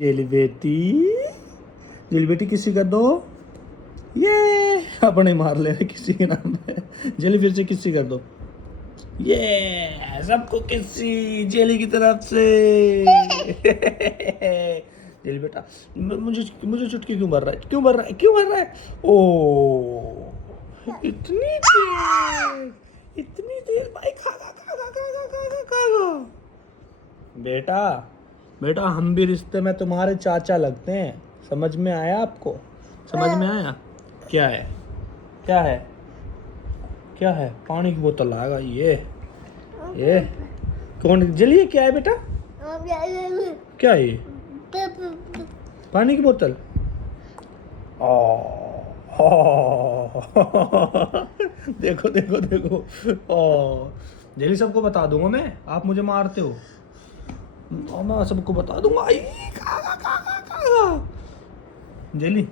Jelly बेटी, jelly बेटी किसी कर दो। ये अपने मार ले किसी के नाम पे। जेली फिर से किसी कर दो। ये सबको किसी जेली की तरफ से। जेली बेटा मुझे मुझे चुटकी क्यों भर रहा है, क्यों भर रहा है, क्यों भर रहा है? ओ इतनी देर भाई खा खा खा खा खा खा खा खा। बेटा बेटा हम भी रिश्ते में तुम्हारे चाचा लगते हैं, समझ में आया आपको? समझ में आया? क्या है, क्या है, क्या है? पानी की बोतल लाएगा ये कौन? जलिए क्या है बेटा, क्या है ये? पानी की बोतल। देखो देखो देखो। जल्दी सबको बता दूंगा मैं, आप मुझे मारते हो। मैं सबको बता दूंगा। जेली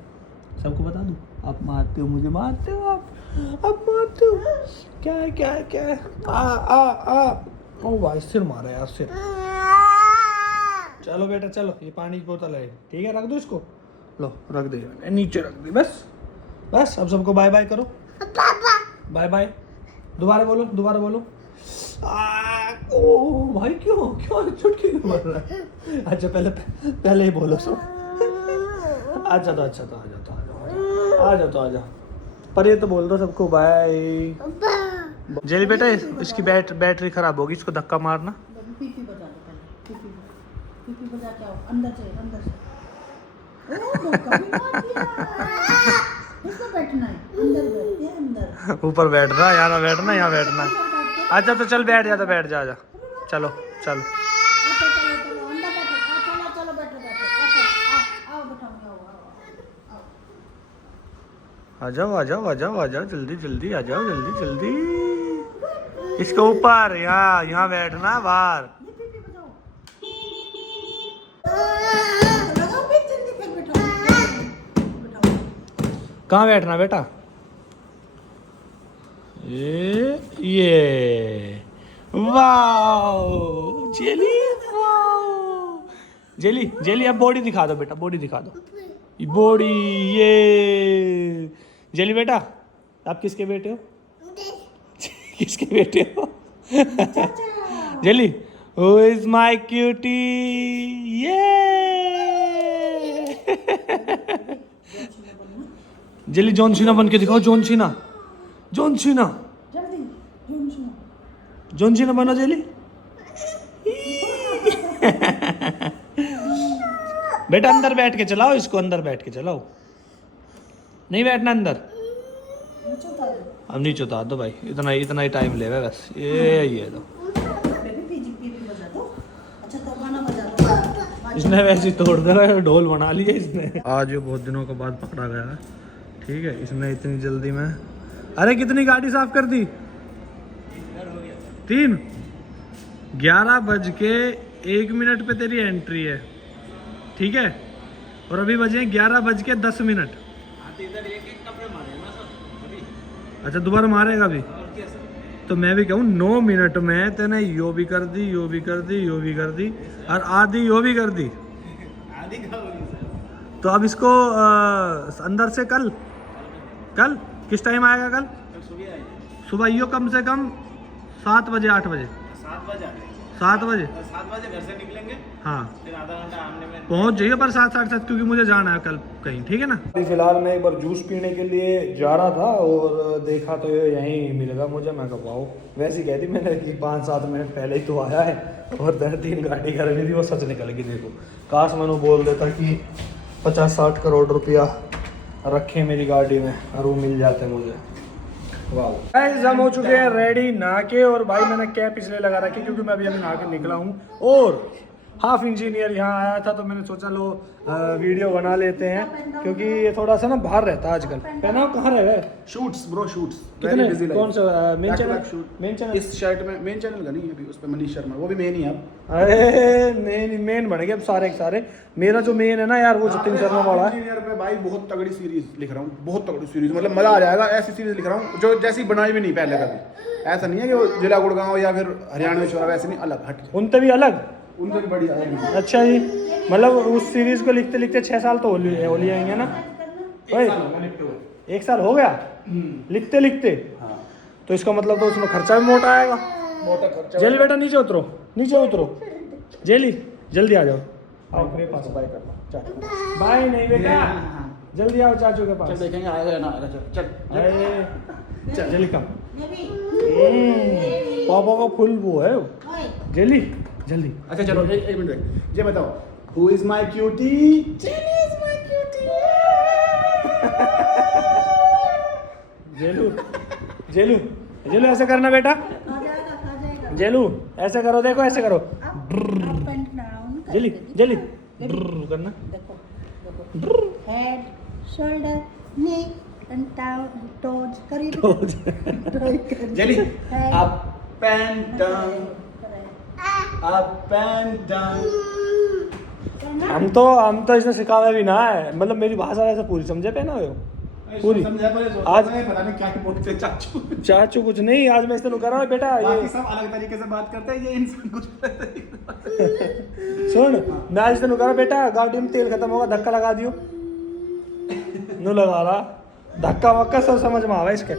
सबको बता दूं, आप मारते हो, मुझे मारते हो, आप मारते हो। क्या है, क्या है, क्या है? आ ओ भाई सिर मारा यार, सिर। चलो बेटा चलो, ये पानी की बोतल है, ठीक है, रख दो इसको। लो रख दे, नीचे रख दे, बस बस। अब सबको बाय बाय करो, बाय बाय। दोबारा बोलो, दोबारा बोलो। ओ भाई क्यों क्यों चुटकी क्यों मार रहा है? अच्छा पहले पहले ही बोलो सब। अच्छा तो अच्छा तो आ जाओ, तो आ जाओ, तो आ जाओ। पर ये तो बोल दो सबको बाय। जेली बेटा इसकी बैटरी खराब होगी, इसको धक्का मारना। पीपी बजा दो पहले, पीपी बजा के आओ, अंदर से अंदर से। ओ धक्का भी मार दिया। इसको बैठना है, अंदर बैठते हैं, अंदर। ऊपर बैठना, यहाँ बैठना, यहाँ बैठना। अच्छा तो चल बैठ जा, तो बैठ जा, चलो चलो। आ जाओ आ जाओ आ जाओ आ जाओ, जल्दी जल्दी आ जाओ, जल्दी जल्दी। इसके ऊपर, यहाँ बैठना, बाहर। कहाँ बैठना बेटा? ये wow jelly, wow jelly, jelly अब बॉडी दिखा दो बेटा, बॉडी दिखा दो, बॉडी। ये जेली बेटा आप किसके बेटे हो? किसके बेटे हो? Jelly who is my cutie? ये जेली जॉन सीना बन के दिखाओ, John Cena, John Cena, John Cena बना जेली। बेटा अंदर बैठ के चलाओ इसको, अंदर बैठ के चलाओ, नहीं बैठना अंदर। अब नीचे उतार दो भाई, इतना इतना ही टाइम लेगा बस। ये दो, इसने वैसे तोड़ दिया, ढोल बना लिया इसने। आज ये बहुत दिनों के बाद पकड़ा गया है, ठीक है। इसने इतनी जल्दी में, अरे कितनी गाड़ी साफ कर दी? 3। 11:01 पे तेरी एंट्री है, ठीक है, और अभी बजे 11:10। अच्छा दोबारा मारेगा अभी? तो मैं भी कहूँ 9 मिनट में तेने यो भी कर दी, यो भी कर दी, यो भी कर दी, और आधी यो भी कर दी। तो अब इसको अंदर से कल किस टाइम आएगा? कल सुबह यो कम से कम 7 बजे 8 बजे 7 बजे घर से निकलेंगे। हाँ फिर आधा घंटा आने में पहुंच जाइए, पर 7 साढ़े 7, क्योंकि मुझे जाना है कल कहीं, ठीक है ना। फिलहाल मैं एक बार जूस पीने के लिए जा रहा था और देखा तो ये यहीं मिलेगा मुझे। मैं कहा वाओ, वैसे ही कहती मैंने कि 5-7 मिनट पहले ही तो आया है, और 3 गाड़ी घर में थी, वो सच निकल गई। देखो काश मैंने बोल देता कि 50-60 करोड़ रुपया रखे मेरी गाड़ी में और वो मिल जाते मुझे। वाह हम हो चुके हैं रेडी नहा के, और भाई मैंने कैप इसलिए लगा रखी क्योंकि मैं अभी नहा के निकला हूँ, और हाफ इंजीनियर यहाँ आया था, तो मैंने सोचा लो वीडियो बना लेते हैं, क्योंकि ये थोड़ा सा ना बाहर रहता है आजकल। पहना कहाँ रह गए? शूट्स ब्रो, शूट्स कितने? कौन सा मेन चैनल? मेन चैनल इस शर्ट में मेन चैनल का नहीं है अभी, उस पे मनीष शर्मा, वो भी मेन ही है अब। अरे मेन बन गए अब सारे के सारे। मेरा जो मेन है ना यार, वो जतिन शर्मा वाला है। इंजीनियर पे भाई बहुत तगड़ी सीरीज लिख रहा हूँ, बहुत तगड़ी सीरीज, मतलब मजा आ जाएगा। ऐसी सीरीज लिख रहा हूँ जो जैसी बनाई भी नहीं पहले कभी। ऐसा नहीं है कि वो जिला गुड़गांव या फिर हरियाणा में छोड़ा, वैसे नहीं, अलग हट। उनसे भी अलग उनसे भी बड़ी है। अच्छा जी, मतलब उस सीरीज को लिखते लिखते 6 साल तो हो लिए आएंगे ना? ओए, 1 साल हो गया लिखते लिखते? हाँ। तो इसका मतलब तो उसमें खर्चा भी मोटा आएगा। मोटा खर्चा। जेली बेटा नीचे उतरो, नीचे उतरो। जेली जल्दी आ जाओ, आओ मेरे पास बाय करना। बाय नहीं बेटा, जल्दी आओ चाचू के पास। चल देखेंगे आएगा या ना आएगा। चल चल अरे चल जेली का बेबी पापा का फुल वो है ओए जेली, जल्दी। अच्छा चलो एक मिनट ये बताओ, who is my cutie? Jelly is my cutie. Jellu Jellu Jellu ऐसे करना बेटा, खा जाएगा जेलू ऐसे करो, देखो ऐसे करो, up and down Jelly Jelly करना। देखो head shoulder neck and toes करिए Jelly up and down, up and down. हम तो इसने सिखाया भी ना है, मतलब मेरी भाषा ऐसे पूरी समझे पे ना हो पूरी। समझा पर आज पता नहीं क्या बोलते चाचू। चाचू कुछ नहीं, आज मैं इससे कर रहा हूँ बेटा बाकी ये सब अलग तरीके से बात करते हैं, ये इंसान कुछ अलग तरीके से। सुन, मैं आज इससे कर रहा बेटा गाड़ी में तेल खत्म होगा धक्का लगा दियो। नो लगा रहा धक्का वक्का सब समझ में आवा इसके।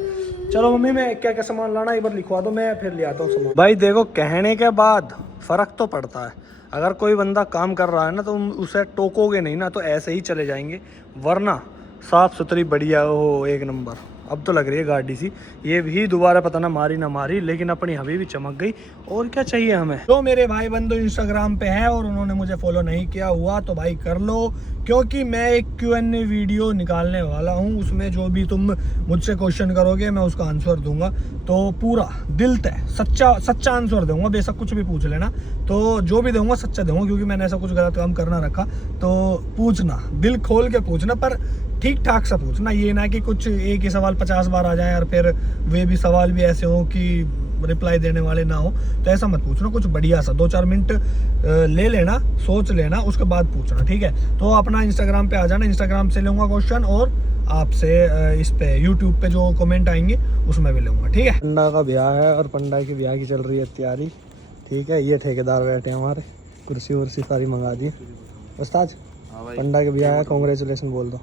चलो मम्मी मैं क्या क्या सामान लाना एक बार लिखवा दो, मैं फिर ले आता हूँ सामान। भाई देखो कहने के बाद फर्क तो पड़ता है। अगर कोई बंदा काम कर रहा है ना तो उसे टोकोगे नहीं ना तो ऐसे ही चले जाएंगे, वरना साफ सुथरी बढ़िया हो एक नंबर। अब तो लग रही है गाड़ी सी, ये भी दोबारा पता ना मारी ना मारी, लेकिन अपनी हवी भी चमक गई। और क्या चाहिए हमें। तो मेरे भाई बंधु इंस्टाग्राम पे है और उन्होंने मुझे फॉलो नहीं किया हुआ तो भाई कर लो, क्योंकि मैं एक Q&A वीडियो निकालने वाला हूँ। उसमें जो भी तुम मुझसे क्वेश्चन करोगे मैं उसका आंसर दूंगा, तो पूरा दिल तय सच्चा आंसर दूंगा। बेशक कुछ भी पूछ लेना, तो जो भी दूंगा सच्चा दूंगा, क्योंकि मैंने ऐसा कुछ गलत काम करना रखा। तो पूछना, दिल खोल के पूछना, पर ठीक ठाक सा पूछना। ये ना कि कुछ एक ही सवाल 50 बार आ जाए और फिर वे भी सवाल भी ऐसे हो कि रिप्लाई देने वाले ना हो, तो ऐसा मत पूछना। कुछ बढ़िया सा 2-4 मिनट ले लेना, सोच लेना, उसके बाद पूछना, ठीक है। तो अपना इंस्टाग्राम पे आ जाना, इंस्टाग्राम से लूँगा क्वेश्चन, और आपसे इस पे यूट्यूब पे जो कमेंट आएंगे उसमें भी लूँगा, ठीक है। पंडा का ब्याह है और पंडा की ब्याह की चल रही है तैयारी, ठीक है। ये ठेकेदार बैठे हैं हमारे, कुर्सी वर्सी सारी मंगा दी। उस्ताद पंडा के ब्याह है, कॉन्ग्रेचुलेसन बोल दो।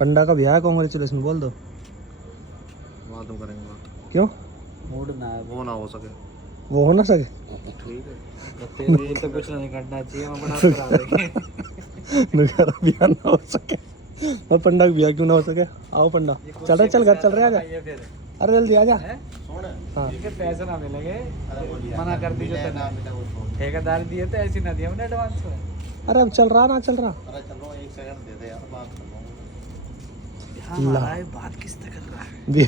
पंडा का ब्याह है, कॉन्ग्रेचुलेसन बोल दो। बात हम करेंगे बात। क्यों? मूड ना है, वो ना हो सके। वो हो ना सके? ठीक है, तेरे लिए तो कुछ नहीं करना चाहिए, हम अपना करा देंगे। नगारा ब्याह ना हो सके और पंडा का ब्याह क्यों ना हो सके? आओ पंडा, चल रहे, चल घर चल रहे, आजा। अरे जल्दी आजा। हाँ पैसे ना मिलेंगे, मना कर दी जो ठेकेदार दिए थे, ऐसी ना दिया हमने एडवांस में। अरे अब चल रहा ना, चल रहा। अरे चलो 1 सेकंड दे दे यार, बात कर ला। बात किससे कर रहा है?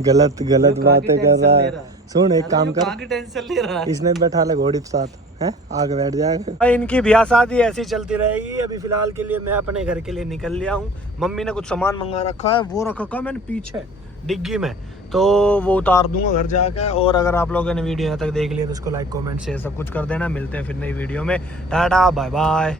गलत बातें कर रहा है। सुन एक काम कर, की टेंशन ले रहा है? इसने बैठा ले घोड़ी के साथ है, आगे बैठ जाएगा। इनकी ब्याह शादी ऐसी चलती रहेगी। अभी फिलहाल के लिए मैं अपने घर के लिए निकल लिया हूँ। मम्मी ने कुछ सामान मंगा रखा है, वो रखा मैंने पीछे डिग्गी में, तो वो उतार दूंगा घर जाकर। और अगर आप लोगों ने वीडियो यहाँ तक देख लिया तो इसको लाइक कमेंट शेयर सब कुछ कर देना। मिलते हैं फिर नई वीडियो में। Tata bye bye.